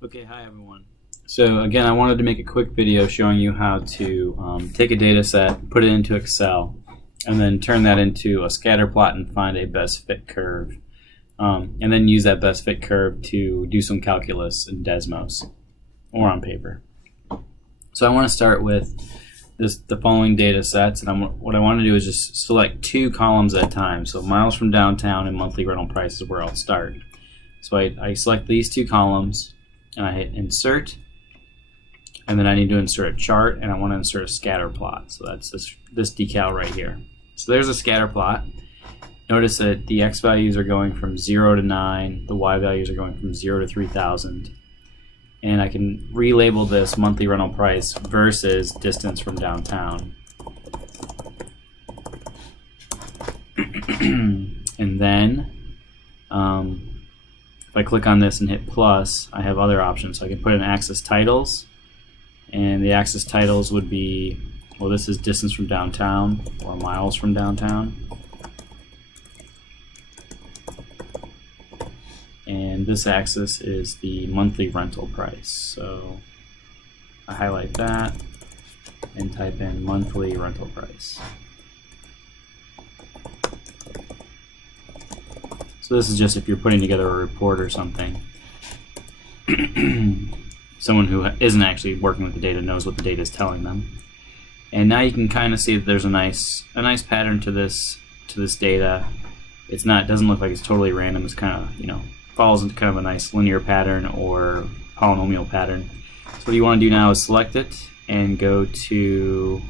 Okay, hi everyone. So again, I wanted to make a quick video showing you how to take a data set, put it into Excel, and then turn that into a scatter plot and find a best fit curve. And then use that best fit curve to do some calculus in Desmos or on paper. So I want to start with the following data sets, and what I want to do is just select two columns at a time. So miles from downtown and monthly rental price is where I'll start. So I select these two columns, and I hit insert, and then I need to insert a chart, and I want to insert a scatter plot. So that's this decal right here. So there's a scatter plot. Notice that the x values are going from 0 to 9, the y values are going from 0 to 3,000. And I can relabel this monthly rental price versus distance from downtown. And then if I click on this and hit plus, I have other options. So I can put in axis titles, and the axis titles would be, well, this is distance from downtown or miles from downtown. And this axis is the monthly rental price. So I highlight that and type in monthly rental price. So this is just if you're putting together a report or something. Someone who isn't actually working with the data knows what the data is telling them. And now you can kind of see that there's a nice pattern to this data. It doesn't look like it's totally random. It's kind of, follows into kind of a nice linear pattern or polynomial pattern. So what you want to do now is select it and go to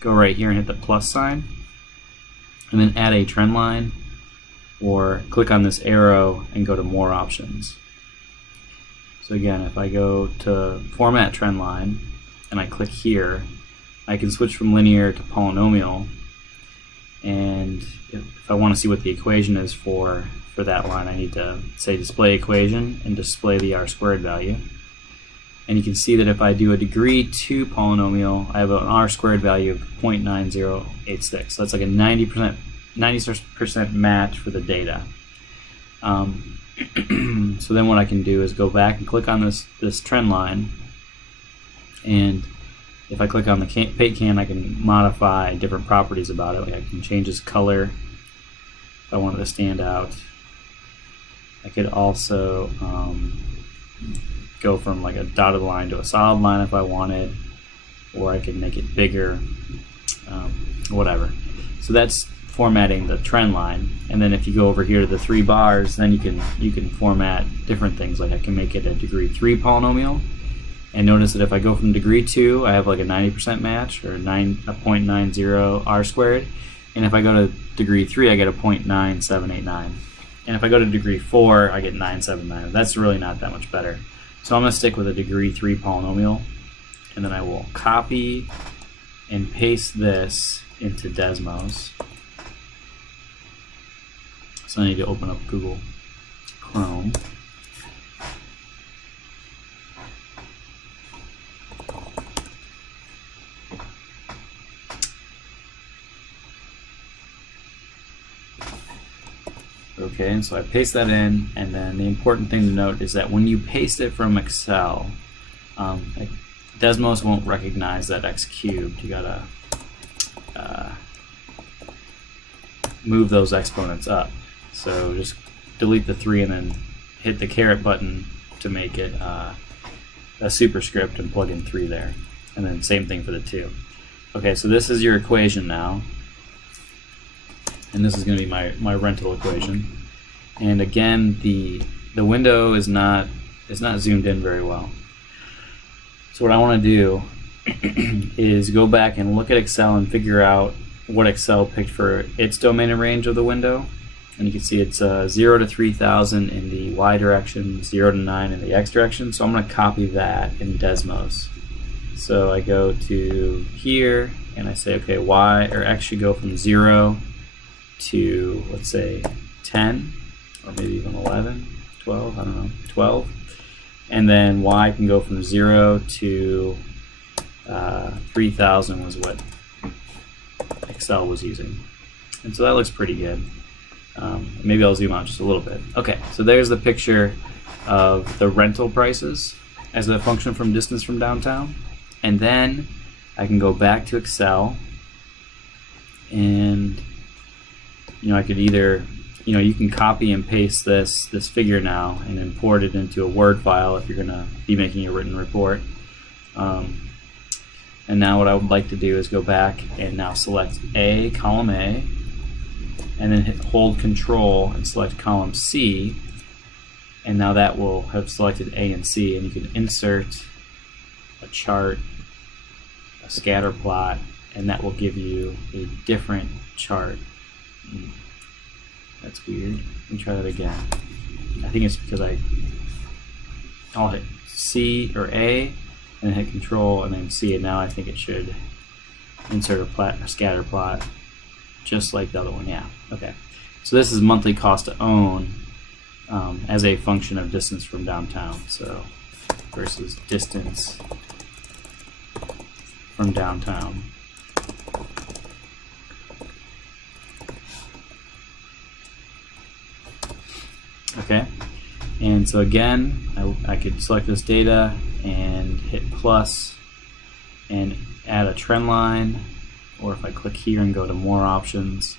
go right here and hit the plus sign, and then add a trend line, or click on this arrow and go to more options. So again, if I go to format trend line and I click here, I can switch from linear to polynomial, and if I want to see what the equation is for that line, I need to say display equation and display the r squared value. And you can see that if I do a degree 2 polynomial, I have an r squared value of 0.9086. So that's like a 90% match for the data. So then what I can do is go back and click on this trend line, and if I click on the paint can, I can modify different properties about it. Like I can change its color if I wanted to stand out. I could also go from like a dotted line to a solid line if I wanted, or I could make it bigger, whatever. So that's formatting the trend line. And then if you go over here to the 3 bars, then you can format different things. Like I can make it a degree 3 polynomial. And notice that if I go from degree 2, I have like a 90% match, or a 0.90 r squared. And if I go to degree 3, I get a 0.9789. And if I go to degree 4, I get 979. That's really not that much better. So I'm going to stick with a degree 3 polynomial. And then I will copy and paste this into Desmos. So I need to open up Google Chrome. Okay, and so I paste that in, and then the important thing to note is that when you paste it from Excel, Desmos won't recognize that x cubed. You gotta move those exponents up. So just delete the 3 and then hit the caret button to make it a superscript and plug in 3 there. And then same thing for the 2. Okay, so this is your equation now. And this is going to be my rental equation. And again, the window is not zoomed in very well. So what I want to do is go back and look at Excel and figure out what Excel picked for its domain and range of the window. And you can see it's 0 to 3,000 in the y direction, 0 to 9 in the x direction. So I'm going to copy that in Desmos. So I go to here and I say, okay, y or x should go from 0 to, let's say, 10, or maybe even 11, 12, I don't know, 12. And then y can go from 0 to 3,000 was what Excel was using. And so that looks pretty good. Maybe I'll zoom out just a little bit. Okay, so there's the picture of the rental prices as a function from distance from downtown. And then I can go back to Excel, and I could either, you can copy and paste this figure now and import it into a Word file if you're going to be making a written report. And now what I would like to do is go back and now select column A, and then hold Control and select column C, and now that will have selected A and C, and you can insert a chart, a scatter plot, and that will give you a different chart. That's weird. Let me try that again. I think it's because I'll hit C or A and hit Control and then C, and now I think it should insert a scatter plot just like the other one. Yeah, okay. So this is monthly cost to own as a function of distance from downtown. So versus distance from downtown. Okay, and so again, I could select this data and hit plus and add a trend line, or if I click here and go to more options,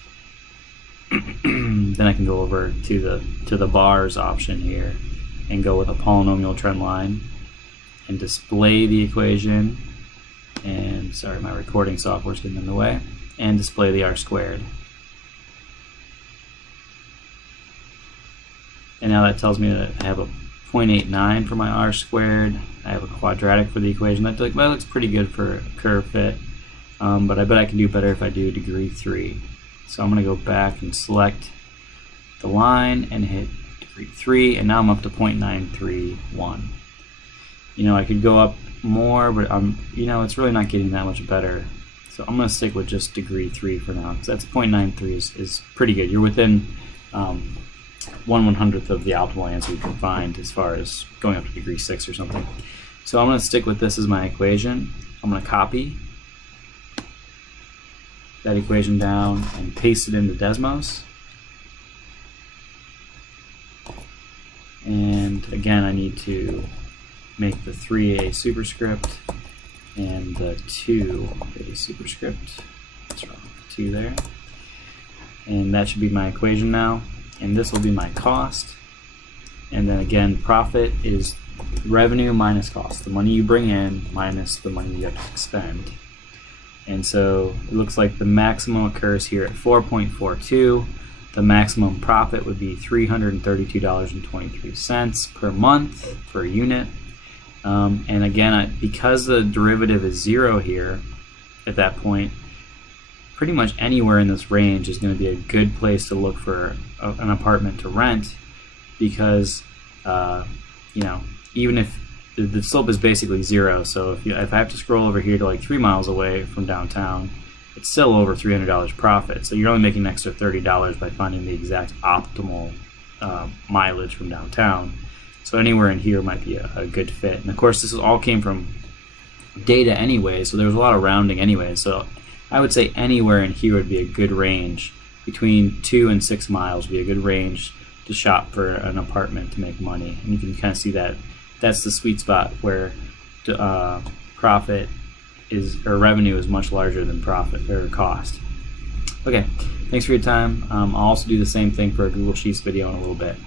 then I can go over to the bars option here and go with a polynomial trend line and display the equation. And sorry, my recording software is getting in the way. And display the r². And now that tells me that I have a 0.89 for my r². I have a quadratic for the equation. That looks pretty good for a curve fit, but I bet I can do better if I do degree 3. So I'm going to go back and select the line and hit degree 3, and now I'm up to 0.931. I could go up more, but it's really not getting that much better. So I'm going to stick with just degree 3 for now, because that's 0.93 is pretty good. You're within 1/100th of the optimal answer you can find as far as going up to degree 6 or something. So I'm going to stick with this as my equation. I'm going to copy that equation down and paste it into Desmos. And again, I need to make the 3 a superscript and the 2 a superscript. What's wrong with the 2 there? And that should be my equation now. And this will be my cost. And then again, profit is revenue minus cost. The money you bring in minus the money you have to expend. And so it looks like the maximum occurs here at 4.42. The maximum profit would be $332.23 per month per unit. And again, because the derivative is 0 here at that point, pretty much anywhere in this range is going to be a good place to look for an apartment to rent, because even if the slope is basically 0, so if I have to scroll over here to like 3 miles away from downtown, it's still over $300 profit. So you're only making an extra $30 by finding the exact optimal mileage from downtown. So anywhere in here might be a good fit. And of course, this all came from data anyway, so there was a lot of rounding anyway. So I would say anywhere in here would be a good range. Between 2 and 6 miles would be a good range to shop for an apartment to make money. And you can kind of see that that's the sweet spot where profit or revenue is much larger than profit or cost. Okay, thanks for your time. I'll also do the same thing for a Google Sheets video in a little bit.